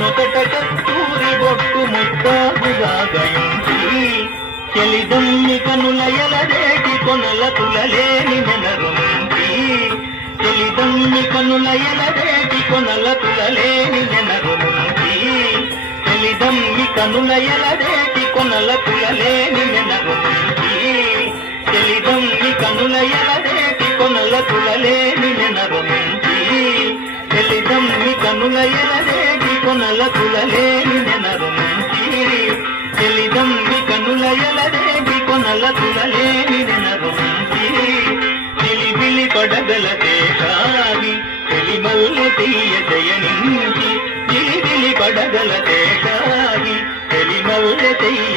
నొకట కస్తూరి బొట్టు ముద్దాగుగా గయించి చెలిదమ్మి కనుల ఎలరేటి కొనల తులలేని నెనరు నుంచి చెలిదమ్మి కనుల ఎలరేటి కొనల తులలేని నెనరు నుంచి చెలిదమ్మి కనుల ఎలరేటి కొనల తులలేని నెనరు నుంచి చెలిదమ్మి కనుల ఎలరేటి కొనల తులలేని నెనరు నుంచి చెలిదమ్మి కనుల ఎలరేటి కొనల తులలేని నెనరు నుంచి చెలిదమ్మి కనుల ఎలరేటి కొనల తులలేని నెనరు నుంచి చిలిబిలి పడగల దేశాగి చెలిమల్ల తీయ జయనించి చిలిబిలి పడగల దేశాగి చెలిమల్ల తీయ